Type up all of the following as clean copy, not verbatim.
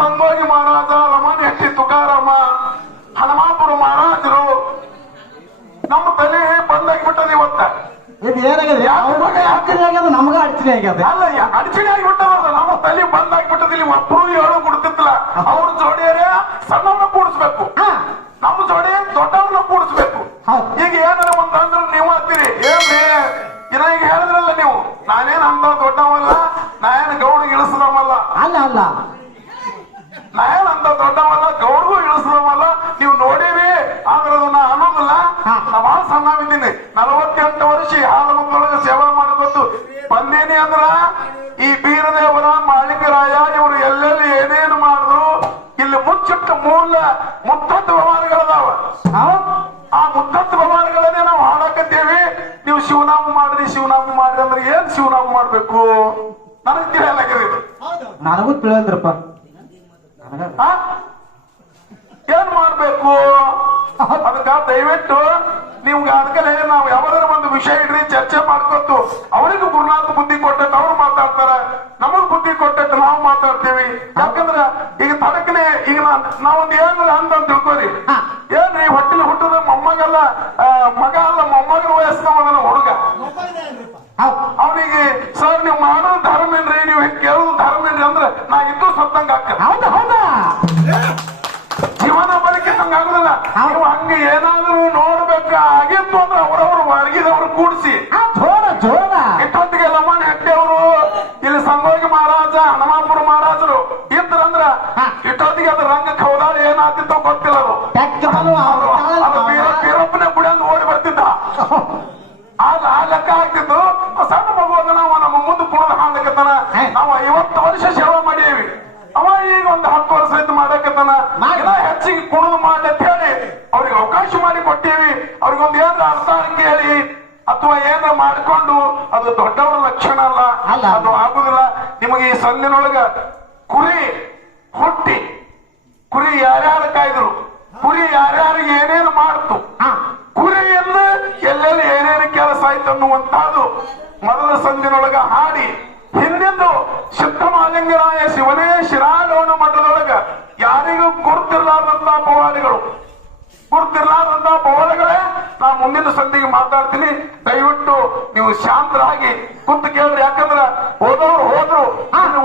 ಸಂಗೋಗಿ ಮಹಾರಾಜ, ರಮಣಿ ಹಟ್ಟಿ ತುಕಾರಾಮ, ಹನುಮಾಪುರ ಮಹಾರಾಜರು ನಮ್ಮ ತಲೆ ಬಂದಾಗಿಬಿಟ್ಟದ ಇವತ್ತ. ಇದು ಏನಾಗಿದೆ? ಅಡಚಣೆ ಆಗ್ಯದ, ನಮಗ ಅಡಚಣೆ ಆಗ್ಯದ. ಅಲ್ಲ, ಅಡಚಣೆ ಆಗಿಬಿಟ್ಟದ. ನಮ್ಮ ತಲೆ ಬಂದಾಗಿಬಿಟ್ಟದ. ಇಲ್ಲಿ ಒಬ್ಬರು ಹೇಳು ಕೊಡ್ತಿತ್ತಲ್ಲ, ಅವ್ರ ಜೋಡಿಯರೇ ಸಣ್ಣವ್ರನ್ನ ಕೂಡಿಸ್ಬೇಕು, ನಮ್ಮ ಜೋಡಿ ದೊಡ್ಡವ್ರನ್ನ ಕೂಡಿಸ್ಬೇಕು. ಈಗ ಏನಾರ ಒಂದ್ ಅಂದ್ರೆ ನೀವು ಅಂತೀರಿ, ಏನ್ರಿ ಇನ್ನ ಈಗ ಹೇಳಿದ್ರಲ್ಲ ನೀವು, ನಾನೇನ್ ಅಂತ ದೊಡ್ಡವಲ್ಲ, ನಾನೇನು ಗೌಡಿಗೆ ಇಳಿಸದವಲ್ಲ. ಅಲ್ಲ ಅಲ್ಲ, ನಾನೇನ್ ಅಂತ ದೊಡ್ಡವಲ್ಲ, ಗೌಡ್ಗೂ ಇಳಿಸದವಲ್ಲ. ನೀವು ನೋಡಿರಿ, ಆದ್ರೆ ಅದನ್ನ ಅನ್ನೋದಿಲ್ಲ. ನಾ ಬಹಳ ಸಣ್ಣವಿದ್ದೀನಿ, 48 ವರ್ಷ ಹಾಲು ಮಕ್ಕಳೊಳಗೆ ಸೇವಾ ಮಾಡ್ಕೊತು ಬಂದೇನಿ ಅಂದ್ರ ಈ ಬೀರದೇವರ ಮಾಳಿಕರಾಯ ಇವರು ಎಲ್ಲೆಲ್ಲಿ ಏನೇನು ಮಾಡಿದ್ರು ಇಲ್ಲಿ ಮುಚ್ಚಿಟ್ಟ ಮೂಲ ಮುತ್ತತ್ತು ವ್ಯವಹಾರಗಳದಾವ. ಆ ಮುತ್ತತ್ತು ವ್ಯವಹಾರಗಳನ್ನೇ ನಾವು ಹಾಡಾಕತ್ತೇವಿ. ನೀವು ಶಿವನಾಮ ಮಾಡ್ರಿ, ಶಿವನಾಮ ಮಾಡ್ರಿ ಅಂದ್ರೆ ಏನ್ ಶಿವನಾಮ ಮಾಡ್ಬೇಕು ನನಗ್ ತಿಳಿಯಲಾಗಿದೆ. ಇದು ನನಗೂ ತಿಳಿಯಲ್ರಪ್ಪ. ಏನ್ ಮಾಡ್ಬೇಕು ಅದಕ್ಕ ದಯವಿಟ್ಟು ನಿಮ್ಗೆ ಅದಕ್ಕಲೇ ನಾವು ಯಾವ್ದಾರ ಒಂದು ವಿಷಯ ಇಡ್ರಿ, ಚರ್ಚೆ ಮಾಡ್ಕೊತು. ಅವರಿಗೂ ಗುರುನಾಥ ಬುದ್ಧಿ ಕೊಟ್ಟಟ್ಟು ಅವ್ರು ಮಾತಾಡ್ತಾರ, ನಮಗ್ ಬುದ್ಧಿ ಕೊಟ್ಟಟ್ಟು ನಾವು ಮಾತಾಡ್ತೀವಿ. ಯಾಕಂದ್ರ ಈಗ ತಡಕನೆ ಈಗ ನಾವೊಂದು ಏನಾರ ಅಂತ ತಿಳ್ಕೊರಿ, ಏನ್ರಿ ಹೊಟ್ಟಿನ ಹುಟ್ಟದ ಮೊಮ್ಮಗಲ್ಲ, ಮಗ ಅಲ್ಲ, ಮೊಮ್ಮಗನ ವಯಸ್ಸಿನ ಹುಡುಗ. ಅವನಿಗೆ ಸರ್ ನೀವು ಮಾಡೋ ಧರ್ಮ ಏನ್ರಿ, ನೀವು ಕೇಳೋದು ಧರ್ಮ ಏನ್ರಿ ಅಂದ್ರೆ ನಾ ಇದ್ದು ಸತ್ತಂಗ ಆಗ್ತದೆ. ಹೌದಾ ಹೌದಾ, ಜೀವನ ಬದುಕಿ ನಂಗೆ ಆಗುದಿಲ್ಲ. ನೀವು ಹಂಗೆ ಏನಾದ್ರೂ ನೋಡ್ಬೇಕಾಗಿತ್ತು ಅಂದ್ರೆ ಅವರವರು ವರ್ಗಿದವರು ಕೂಡಿಸಿ ಇಷ್ಟೊತ್ತಿಗೆ ಲಮಾಣಿ ಹಟ್ಟಿ ಅವರು ಇಲ್ಲಿ ಸಂಗೋಗಿ ಮಹಾರಾಜ, ಹನುಮಾಪುರ ಮಹಾರಾಜರು ಇದ್ರಂದ್ರ ಇಷ್ಟೊತ್ತಿಗೆ ಅದು ರಂಗಕ್ಕೆ ಹೋದಾಳಿ ಏನಾಗ್ತಿತ್ತೋ ಗೊತ್ತಿಲ್ಲ. ಅದು ಬೀರಪ್ಪನೇ ಗುಡಿಯಂದು ಓಡಿ ಬರ್ತಿದ್ದ. ಆಗ ಆ ಲೆಕ್ಕ ಆಗ್ತಿತ್ತು. ಸಣ್ಣ ಮಗು ಅದ, ನಾವು ನಮ್ಮ ಮುಂದೆ ಕುಣದ ಹಾಡಕತ್ತಾನ. ನಾವು 50 ವರ್ಷ ಸೇವೆ ಮಾಡೀವಿ. ಅವ ಈಗ ಒಂದು 10 ವರ್ಷ ಇದ್ದು ಮಾಡಕತ್ತಾನ. ಹೆಚ್ಚಿಗೆ ಕುಣದು ಮಾಡಿ ಅಂತ ಹೇಳಿ ಅವ್ರಿಗೆ ಅವಕಾಶ ಮಾಡಿ ಕೊಟ್ಟೀವಿ. ಅವ್ರಿಗೊಂದು ಏನಾರ ಅರ್ಥ ಕೇಳಿ ಅಥವಾ ಏನಾರ ಮಾಡಿಕೊಂಡು ಅದು ದೊಡ್ಡವರ ಲಕ್ಷಣ ಅಲ್ಲ, ಅದು ಆಗುದಿಲ್ಲ. ನಿಮಗೆ ಈ ಸಂದಿನೊಳಗ ಕುರಿ ಹುಟ್ಟಿ ಕುರಿ ಯಾರ್ಯಾರು ಕಾಯ್ದ್ರು, ಕುರಿ ಯಾರ್ಯಾರಿಗೆ ಏನೇನು ಮಾಡ್ತು, ಕುರಿಯಿಂದ ಎಲ್ಲೆಲ್ಲಿ ಏನೇನು ಕೆಲಸ ಆಯ್ತು ಅನ್ನುವಂತಹದ್ದು ಮೊದಲ ಸಂದಿನೊಳಗ ಹಾಡಿ ಹಿಂದಿಂದು ಶುದ್ಧಮಾಲಿಂಗರಾಯ ಶಿವನೇ ಶಿರಾಡೋಣ ಮಠದೊಳಗ ಯಾರಿಗೂ ಗುರುತಿರ್ಲಾರ್ದಂತ ಪವಾಡಗಳೇ ನಾ ಮುಂದಿನ ಸಂಧಿಗೆ ಮಾತಾಡ್ತೀನಿ. ದಯವಿಟ್ಟು ನೀವು ಶಾಂತರಾಗಿ ಕುಂತು ಕೇಳ್ರಿ. ಯಾಕಂದ್ರ ಹೋದವ್ರು ಹೋದ್ರು,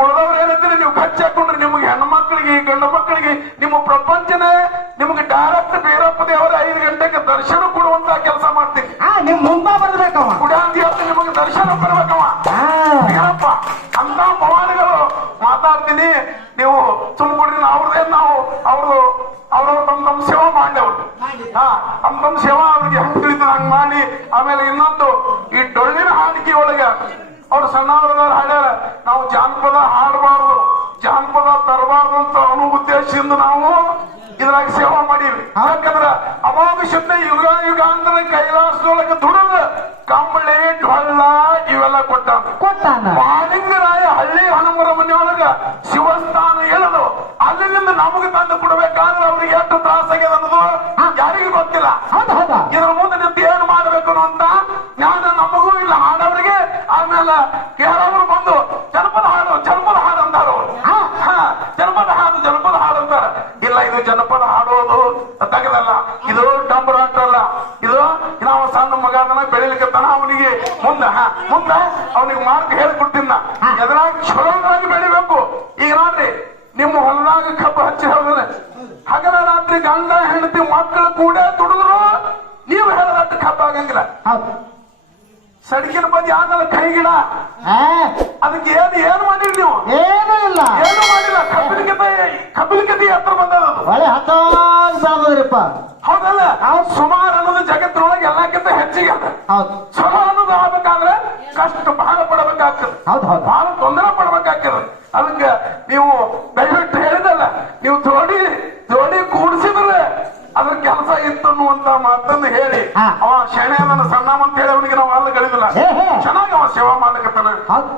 ಉಳಿದವ್ರು ಏನಂದ್ರೆ ನೀವು ಖರ್ಚು ಹಾಕೊಂಡ್ರಿ. ನಿಮಗೆ ಹೆಣ್ಣು ಮಕ್ಕಳಿಗೆ ಗಂಡು ಮಕ್ಕಳಿಗೆ ನಿಮ್ಮ ಪ್ರಪಂಚನೇ ನಿಮ್ಗೆ ಡೈರೆಕ್ಟ್ ಬೀರಪ್ಪ ದೇವರ 5 ಗಂಟೆಗೆ ದರ್ಶನ ಕೊಡುವಂತ ಕೆಲಸ ಮಾಡ್ತೀನಿ. ನಿಮ್ ಮುಂಬಾ ಬರ್ಬೇಕವ ಕುಡಾಂತಿ ಅಂತ ನಿಮಗೆ ದರ್ಶನ ಕೊಡ್ಬೇಕವ ಬೀರಪ್ಪ ಅಂತ ಪವಾಡಗಳು ಮಾತಾಡ್ತೀನಿ. ನೀವು ಸುಮ್ಕೊಡ್ರಿ. ಅವ್ರದೇನ್ ನಾವು ಅವ್ರವ್ರು ತಮ್ಮ ಸೇವಾ ಮಾಡ್ಯವ್ರು. ತಮ್ಮ ಸೇವಾ ಅವ್ರಿಗೆ ಹೆಂಗ್ ತಿಳಿತದ ಹಂಗ್ ಮಾಡಿ. ಆಮೇಲೆ ಇನ್ನೊಂದು ಈ ಡೊಳ್ಳಿನ ಹಾಡಿಕೆ ಒಳಗ ಅವ್ರು ಸಣ್ಣವ್ರದಾರ ಹಾಡ್ಯಾರ, ನಾವು ಜಾನಪದ ಹಾಡಬಾರ್ದು, ಜಾನಪದ ತರಬಾರ್ದು ಅಂತ ಅನ್ನೋ ಉದ್ದೇಶದಿಂದ ನಾವು ಇದ್ರಾಗ ಸೇವಾ ಮಾಡೀವಿ. ಯಾಕಂದ್ರ ಅವಾಗ ಶುದ್ಧ ಯುಗ ಯುಗಾಂತರ ಕೈಲಾಸದೊಳಗೆ ದುಡಿದ ಕಂಬಳಿ ಢೊಳ್ಳ ಇವೆಲ್ಲ ಕೊಟ್ಟಾನ. ಮಾಲಿಂಗರಾಯ ಹಳ್ಳಿ ಹನುಮರ ಮನೆಯೊಳಗ ಶಿವಸ್ಥಾನ ಎಳೆದು ಅಲ್ಲಿಂದ ನಮಗೆ ತಂದು ಕೊಡ್ಬೇಕಾದ್ರೆ ಅವ್ರಿಗೆ ಎಷ್ಟು ತ್ರಾಸ ಆಗ್ಯದ ಅನ್ನೋದು ಯಾರಿಗೂ ಗೊತ್ತಿಲ್ಲ. ಇದ್ರ ಮುಂದೆ ನಿಂತು ಏನ್ ಮಾಡ್ಬೇಕು ಅಂತ ಜ್ಞಾನ ನಮಗೂ ಇಲ್ಲ, ಹಾಡವರಿಗೆ. ಆಮೇಲೆ ಕೇಳೋರು ಬಂದು ಜನಪದ ಹಾಡು ಅಂತಾರ. ಜನಪದ ಹಾಡು ಅಂತಾರ. ಇಲ್ಲ, ಇದು ಜನಪದ ಹಾಡೋದು ತಗದಲ್ಲ, ಇದು ಡಂಬರಾಟ ಅಲ್ಲ. ಇದು ನಾವು ಸಣ್ಣ ಮಗ ಅದನ್ನ ಬೆಳಿಲಿಕ್ಕತ್ತಾನ, ಅವನಿಗೆ ಮುಂದೆ ಅವನಿಗೆ ಮಾರ್ಗ ಹೇಳ್ಕೊಡ್ತೀನ. ಎದ್ರಾಗ ಚಲೋವಾಗಿ ಬೆಳಿಬೇಕು. ಈಗ ನೋಡ್ರಿ, ನಿಮ್ಮ ಹೊಲದಾಗ ಕಬ್ಬು ಹಚ್ಚಿ ಹೋದ್ರೆ ಹಗಲ ರಾತ್ರಿ ಗಂಡ ಹೆಂಡತಿ ಮಕ್ಕಳು ಕೂಡ ದುಡಿದ್ರು ನೀವು ಹೇಳದಟ್ಟು ಕಬ್ಬು ಆಗಂಗಿಲ್ಲ. ಸಡಿಕಿನ ಬದಿ ಆಗಲ್ಲ ಕೈ ಗಿಡ, ಅದಕ್ಕೆ ಏನು ಮಾಡಿರಿ ನೀವು? ಏನು ಮಾಡಿಲ್ಲ. ಕಬ್ಬಿಲಿಕತೆ ಹತ್ರ ಬಂದದ್ರಿಪ್ಪ. ಹೌದಲ್ಲ? ಸುಮಾರು ಅನ್ನೋದು ಜಗತ್ತಿನೊಳಗೆ ಎಲ್ಲಕ್ಕಿಂತ ಹೆಚ್ಚಿಗೆ ಅದ. ಚಲೋ ಅನ್ನೋದು ಆಗ್ಬೇಕಾದ್ರೆ ಕಷ್ಟ ಬಹಳ ಪಡಬೇಕಾಗ್ತದೆ, ಬಹಳ ತೊಂದರೆ ಪಡ್ಬೇಕಾಗ್ತದೆ. ಅದಕ್ಕೆ ನೀವು ದಯವಿಟ್ಟು ಹೇಳಿದಲ್ಲ, ನೀವು ಜೋಡಿ ಕೂಡಿಸಿದ್ರೆ ಅದ್ರ ಕೆಲಸ ಇತ್ತು ಅನ್ನುವಂತ ಮಾತನ್ನು ಹೇಳಿ ಅವ ಶೆಣೆ ನನ್ನ ಸಣ್ಣ ಅಂತ ಹೇಳಿ ಅವನಿಗೆ ನಾವು ಅಲ್ಲ ಗಳಿದಿಲ್ಲ. ಚೆನ್ನಾಗಿ ಅವ ಸೇವಾ ಮಾಡ್ಲಿಕ್ಕತ್ತಾನ.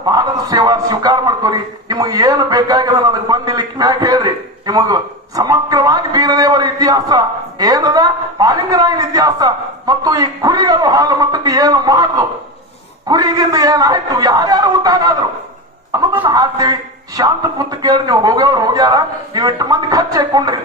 ಪಾದದ ಸೇವಾ ಸ್ವೀಕಾರ ಮಾಡ್ಕೋರಿ. ನಿಮಗೆ ಏನು ಬೇಕಾಗಿಲ್ಲ ನನಗೆ ಬಂದಿಲ್ಲಿ ಮ್ಯಾಗ ಹೇಳ್ರಿ. ನಿಮಗ ಸಮಗ್ರವಾಗಿ ಬೀರದೇವರ ಇತಿಹಾಸ ಏನದ, ಮಾಲಿಂಗರಾಯನ ಇತಿಹಾಸ ಮತ್ತು ಈ ಕುರಿಗಳು ಹಾಲು ಮತ್ತಕ್ಕೆ ಏನು ಮಾಡುದು, ಕುರಿಗಿಂದ ಏನಾಯ್ತು, ಯಾರ್ಯಾರು ಉದ್ದಾರ ಆದ್ರು ಅನ್ನೋದನ್ನ ಹಾಡ್ತೀವಿ. ಶಾಂತ ಕುಂತ ಕೇಳಿ ನೀವು ಹೋಗ್ಯವ್ರು ಹೋಗ್ಯಾರ ನೀವು 8 ಮಂದಿ ಖರ್ಚು ಹಾಕೊಂಡ್ರಿ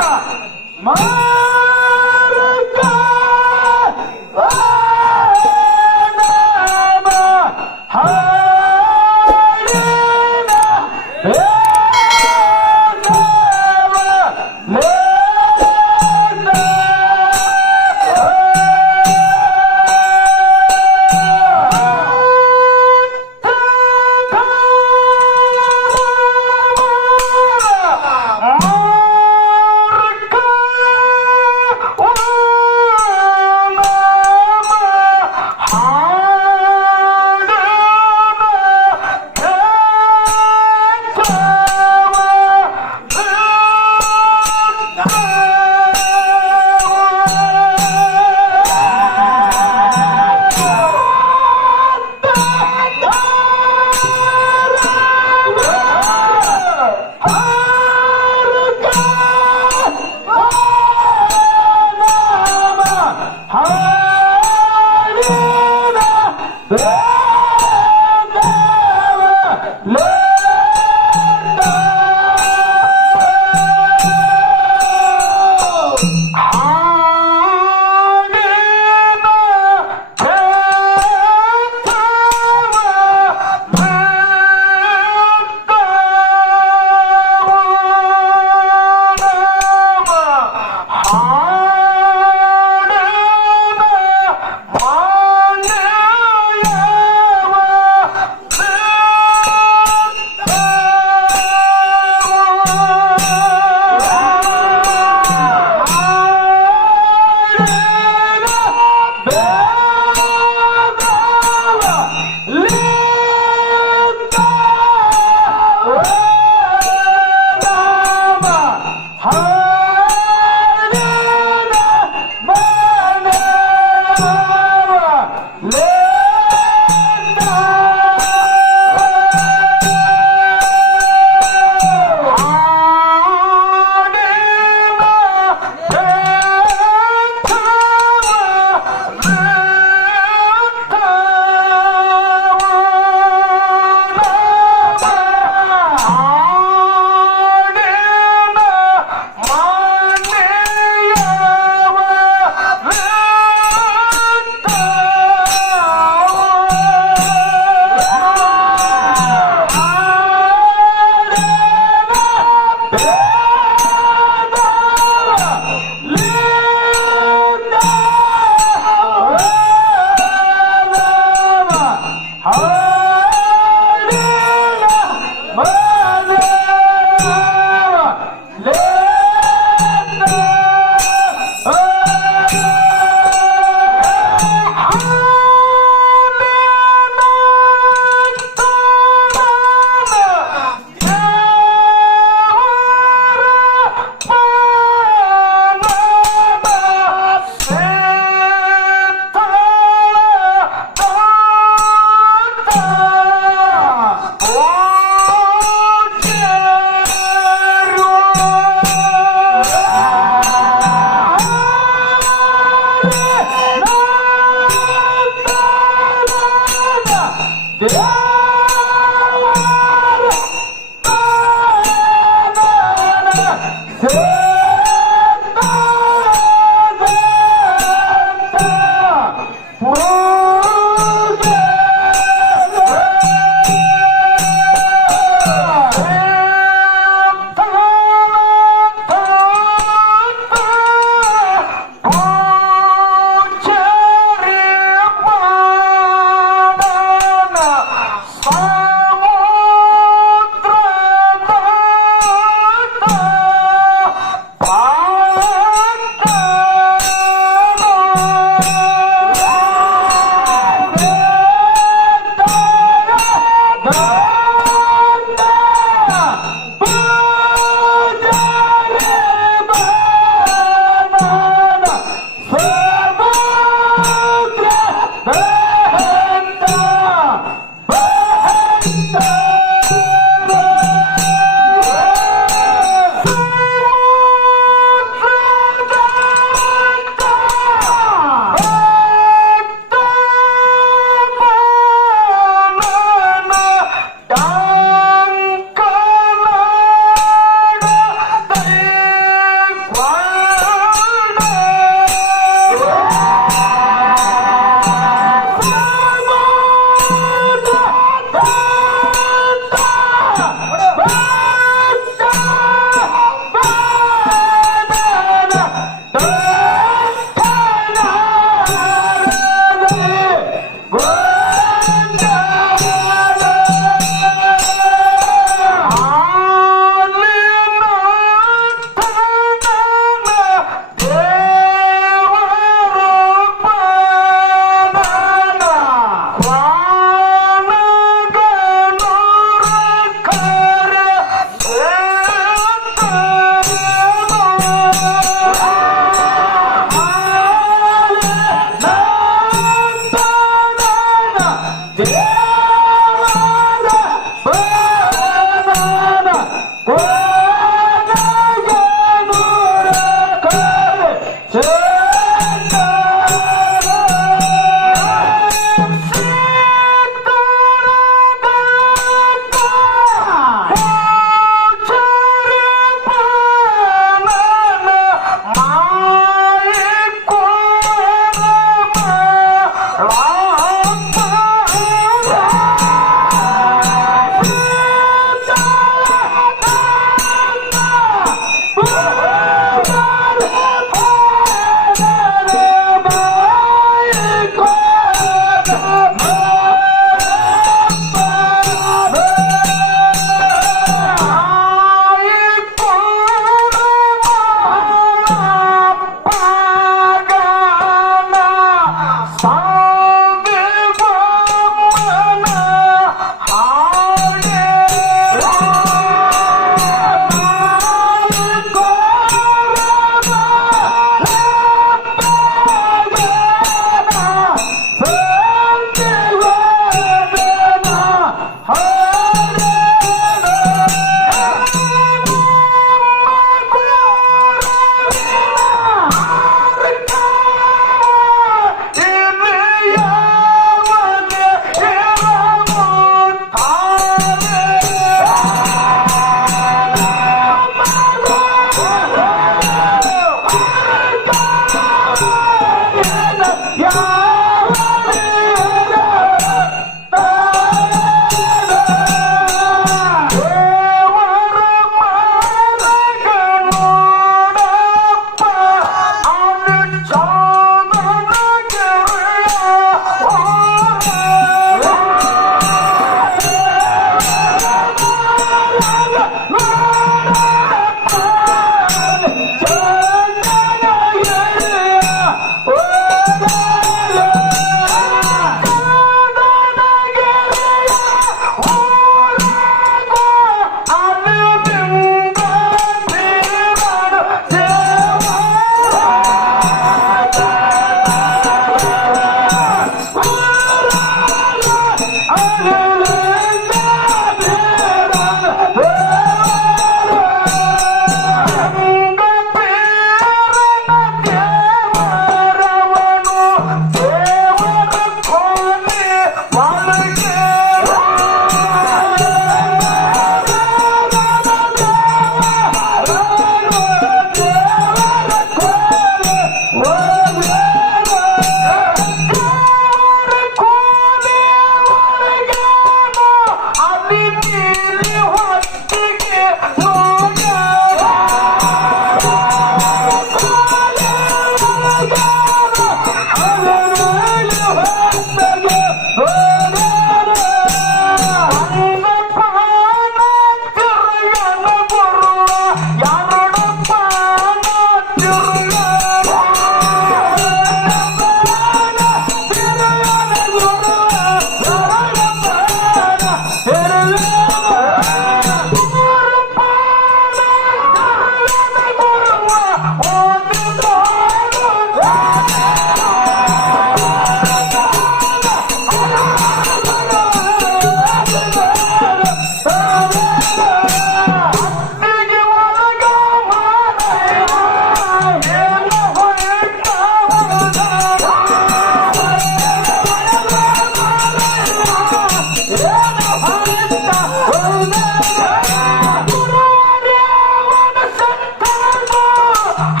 Thank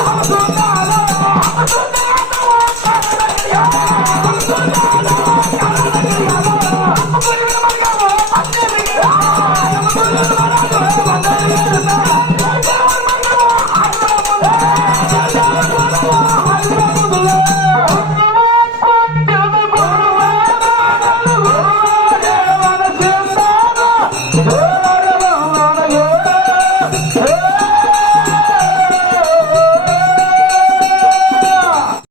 you.